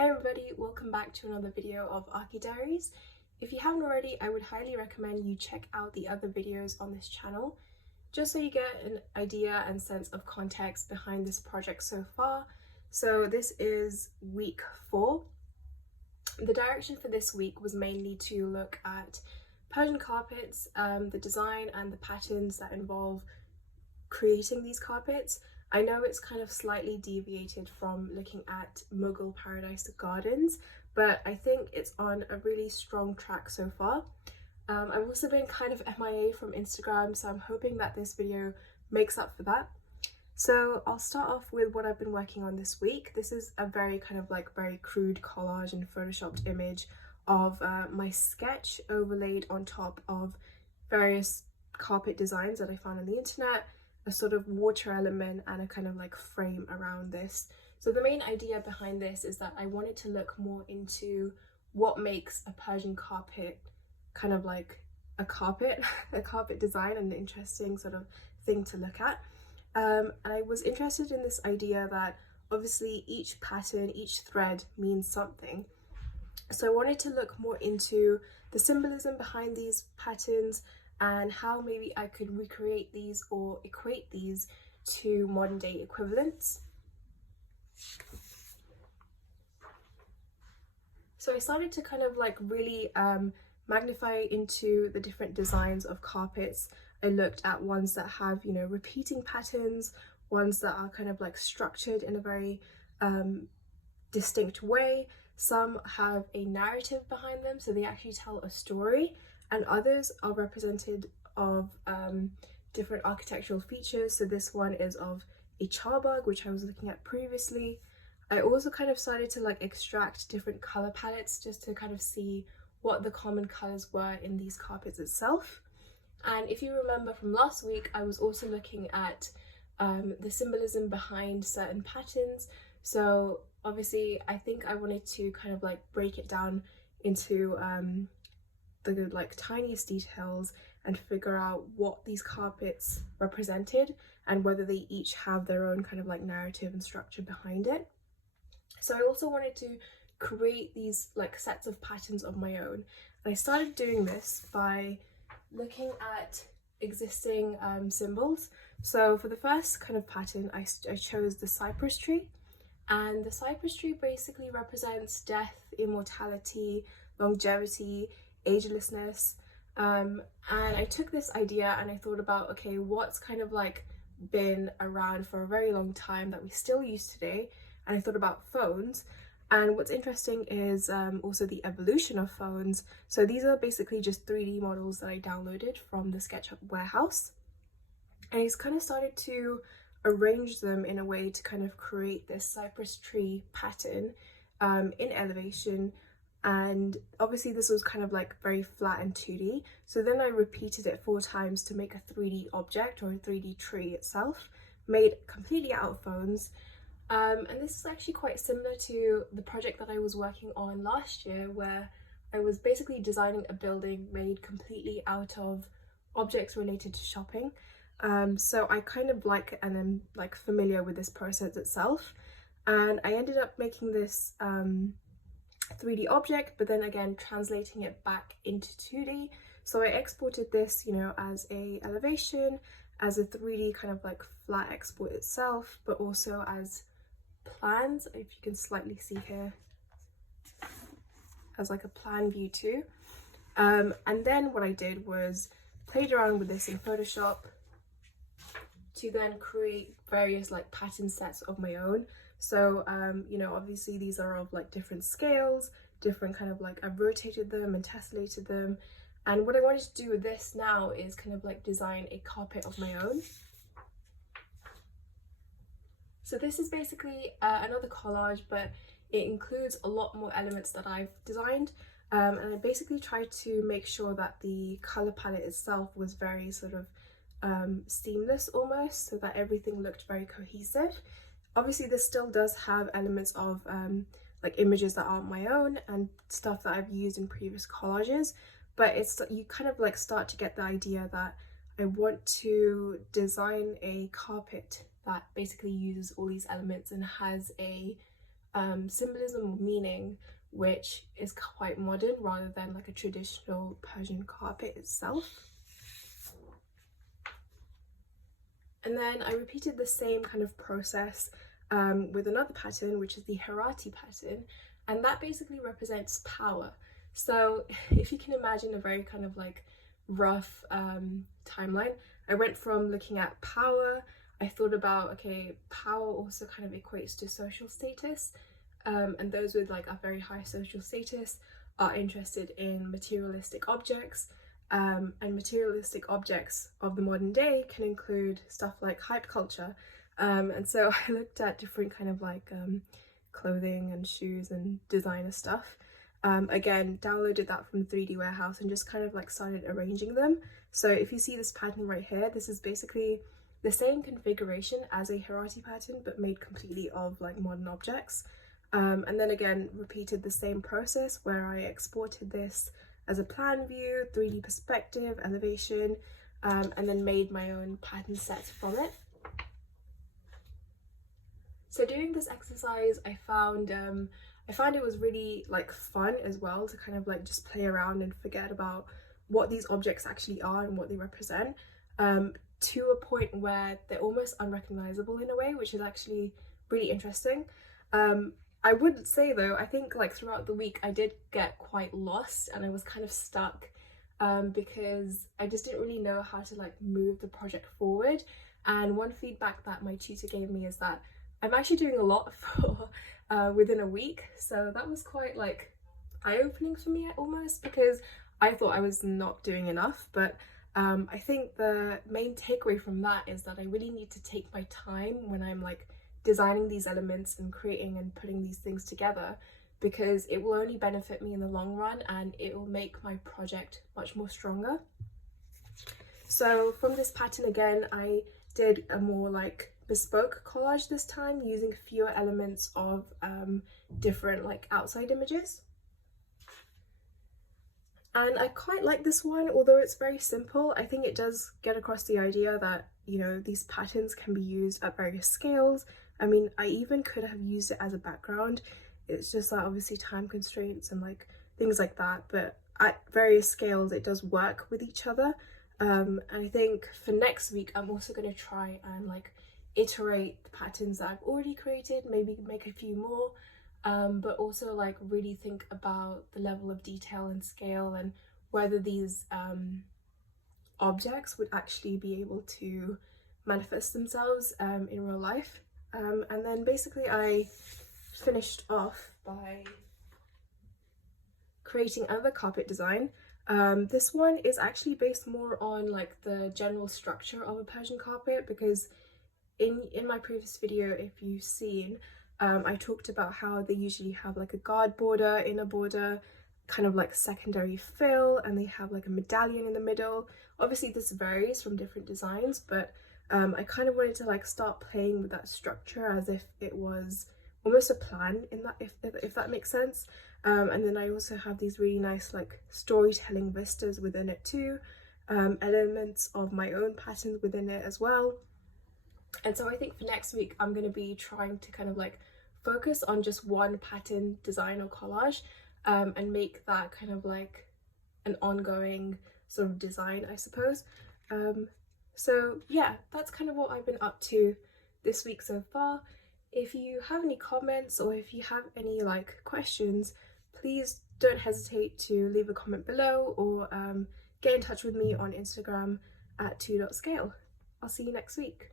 Hi everybody, welcome back to another video of Archi Diaries. If you haven't already, I would highly recommend you check out the other videos on this channel, just so you get an idea and sense of context behind this project so far. So this is week 4. The direction for this week was mainly to look at Persian carpets, the design and the patterns that involve creating these carpets. I know it's kind of slightly deviated from looking at Mughal Paradise Gardens, but I think it's on a really strong track so far. I've also been kind of MIA from Instagram, so I'm hoping that this video makes up for that. So I'll start off with what I've been working on this week. This is a very crude collage and photoshopped image of my sketch overlaid on top of various carpet designs that I found on the internet, a sort of water element and a kind of like frame around this. So the main idea behind this is that I wanted to look more into what makes a Persian carpet kind of like a carpet, a carpet design, and an interesting sort of thing to look at. And I was interested in this idea that obviously each pattern, each thread means something. So I wanted to look more into the symbolism behind these patterns and how maybe I could recreate these or equate these to modern day equivalents. So I started to kind of like really magnify into the different designs of carpets. I looked at ones that have, you know, repeating patterns, ones that are kind of like structured in a very distinct way. Some have a narrative behind them, so they actually tell a story, and others are represented of different architectural features. So this one is of a charbagh, which I was looking at previously. I also kind of started to like extract different color palettes just to kind of see what the common colors were in these carpets itself. And if you remember from last week, I was also looking at the symbolism behind certain patterns. So obviously I think I wanted to kind of like break it down into the like tiniest details and figure out what these carpets represented and whether they each have their own kind of like narrative and structure behind it. So I also wanted to create these like sets of patterns of my own, and I started doing this by looking at existing symbols. So for the first kind of pattern, I chose the cypress tree, and the cypress tree basically represents death, immortality, longevity, agelessness. And I took this idea and I thought about, okay, what's kind of like been around for a very long time that we still use today, and I thought about phones. And what's interesting is also the evolution of phones. So these are basically just 3D models that I downloaded from the SketchUp warehouse, and I kind of started to arrange them in a way to kind of create this cypress tree pattern in elevation. And obviously this was kind of like very flat and 2D, so then I repeated it 4 times to make a 3D object or a 3D tree itself, made completely out of phones. And this is actually quite similar to the project that I was working on last year, where I was basically designing a building made completely out of objects related to shopping. So I kind of like and am like familiar with this process itself, and I ended up making this 3D object, but then again translating it back into 2D. So I exported this, you know, as a elevation, as a 3D kind of like flat export itself, but also as plans, if you can slightly see here, as like a plan view too. And then what I did was played around with this in Photoshop to then create various like pattern sets of my own. So you know, obviously these are of like different scales, different kind of like, I've rotated them and tessellated them. And what I wanted to do with this now is kind of like design a carpet of my own. So this is basically another collage, but it includes a lot more elements that I've designed. And I basically tried to make sure that the color palette itself was very sort of seamless almost, so that everything looked very cohesive. Obviously this still does have elements of like images that aren't my own and stuff that I've used in previous collages, but it's, you kind of like start to get the idea that I want to design a carpet that basically uses all these elements and has a symbolism or meaning which is quite modern rather than like a traditional Persian carpet itself. And then I repeated the same kind of process with another pattern, which is the Herati pattern, and that basically represents power. So if you can imagine a very kind of like rough timeline, I went from looking at power, I thought about, okay, power also kind of equates to social status, and those with like a very high social status are interested in materialistic objects, and materialistic objects of the modern day can include stuff like hype culture. And so I looked at different kind of like clothing and shoes and designer stuff. Again, downloaded that from 3D Warehouse and just kind of like started arranging them. So if you see this pattern right here, this is basically the same configuration as a Herati pattern but made completely of like modern objects. And then again repeated the same process where I exported this as a plan view, 3D perspective, elevation, and then made my own pattern set from it. So doing this exercise, I found it was really like fun as well to kind of like just play around and forget about what these objects actually are and what they represent, to a point where they're almost unrecognizable in a way, which is actually really interesting. I would say though, I think like throughout the week I did get quite lost and I was kind of stuck because I just didn't really know how to like move the project forward. And one feedback that my tutor gave me is that I'm actually doing a lot for within a week, so that was quite like eye-opening for me almost, because I thought I was not doing enough. But I think the main takeaway from that is that I really need to take my time when I'm like designing these elements and creating and putting these things together, because it will only benefit me in the long run and it will make my project much more stronger. So from this pattern again, I did a more like bespoke collage this time, using fewer elements of different like outside images. And I quite like this one, although it's very simple. I think it does get across the idea that, you know, these patterns can be used at various scales. I mean, I even could have used it as a background. It's just that obviously time constraints and like things like that, but at various scales it does work with each other. And I think for next week I'm also going to try and like iterate the patterns that I've already created, maybe make a few more, but also like really think about the level of detail and scale and whether these objects would actually be able to manifest themselves in real life. And then basically I finished off by creating another carpet design. This one is actually based more on like the general structure of a Persian carpet, because in my previous video, if you've seen, I talked about how they usually have like a guard border, inner border, kind of like secondary fill, and they have like a medallion in the middle. Obviously this varies from different designs, but I kind of wanted to like start playing with that structure as if it was almost a plan in that, if that makes sense. And then I also have these really nice like storytelling vistas within it too, elements of my own patterns within it as well. And so I think for next week I'm going to be trying to kind of like focus on just one pattern design or collage, and make that kind of like an ongoing sort of design, I suppose. So yeah, that's kind of what I've been up to this week so far. If you have any comments or if you have any like questions, please don't hesitate to leave a comment below, or get in touch with me on Instagram at 2.scale. I'll see you next week.